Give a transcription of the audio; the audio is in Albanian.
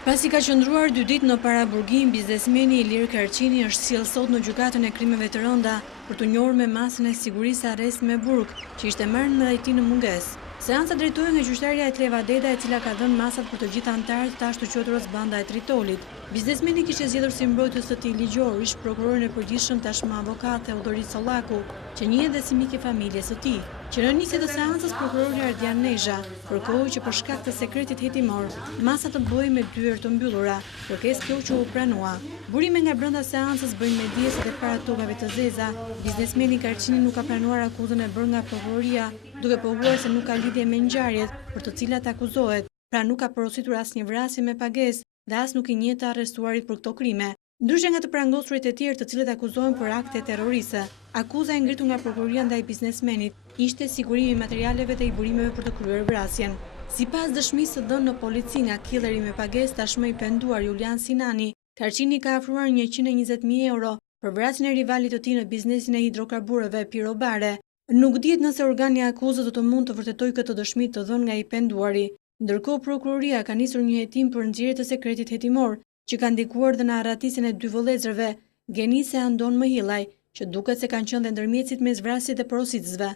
Pasi ka qëndruar 2 ditë në paraburgim, biznesmeni Ilir Karçini është sjellë sot në gjykatën e krimeve të rënda për të njohur me masën e sigurisë arrest me burg, që ishte marrë ndaj tij në mungesë. Seanca drejtohej nga gjyqtarja Etleva Deda, e cila ka dhënë masat për të gjithë anëtarët të ashtu quajturës banda e Tritolit. Biznesmeni kishte zgjedhur si mbrojtës të tij ligjor ish prokurorin e përgjithshëm tashmë avokat Theodori Sollaku, që njihet dhe si mik i familjes së tij. Që në nisje të seancës, prokurori Ardian Nezha kërkoi që për shkak të sekretit hetimor, masa të bëhej me dyer të mbyllura, kërkesë kjo që u pranua. Burime nga brenda seancës bëjnë me dije se para tokave të zeza, biznesmeni Karçini nuk ka pranuar akuzën e bërë nga prokuroria, duke pohuar se nuk ka lidhje me ngjarjet për të cilat akuzohet, pra nuk ka porositur asnjë vrasje me pagesë dhe as nuk i njeh të arrestuarit për këto krime. Ndryshe nga të prangosurit e tjerë të cilët akuzohen për akte terroriste, akuza e ngritur nga prokuroria ndaj biznesmenit ishte sigurimi i materialeve dhe i burimeve për të kryer vrasjen. Sipas dëshmisë së dhënë në polici nga killeri me pagesë tashmë i penduar Julian Sinani, Karçini ka ofruar 120.000 euro për vrasjen e rivalit të tij në biznesin e hidrokarbureve Piro Bare. Nuk dihet nëse organi i akuzës do të mund të vërtetojë këtë dëshmi të dhënë nga i penduari. Ndërkohë, prokuroria ka nisur një hetim për nxjerrje të sekretit hetimor, që ka ndikuar dhe në arratisjen e 2 vëllezërve, Genise Andon Mëhillaj, që duket se kanë qenë dhe ndërmjetësit mes vrasjes dhe porositësve.